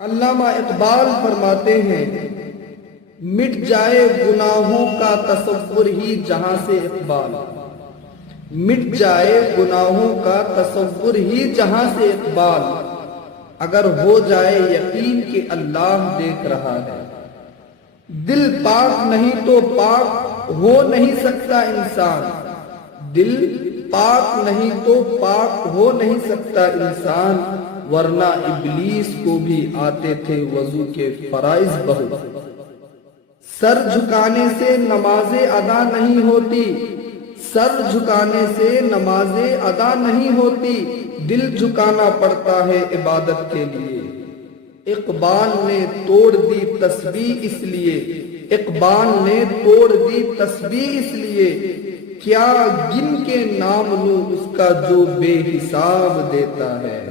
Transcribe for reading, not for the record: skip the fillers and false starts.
अल्लामा इकबाल फरमाते हैं, मिट जाए गुनाहों का तसव्वुर ही जहां से इकबाल, मिट जाए गुनाहों का तसव्वुर ही जहां से इकबाल, अगर हो जाए यकीन कि अल्लाह देख रहा है। दिल पाक नहीं तो पाक हो नहीं सकता इंसान, दिल पाक नहीं तो पाक हो नहीं सकता इंसान, वरना इब्लीस को भी आते थे वजू के फराइज बहुत। सर झुकाने से नमाजें अदा नहीं होती, सर झुकाने से नमाजें अदा नहीं होती, दिल झुकाना पड़ता है इबादत के लिए। इकबाल ने तोड़ दी तस्बीह इसलिए, इकबाल ने तोड़ दी तस्बीह इसलिए, क्या गिन के नाम लूं उसका जो बेहिसाब देता है।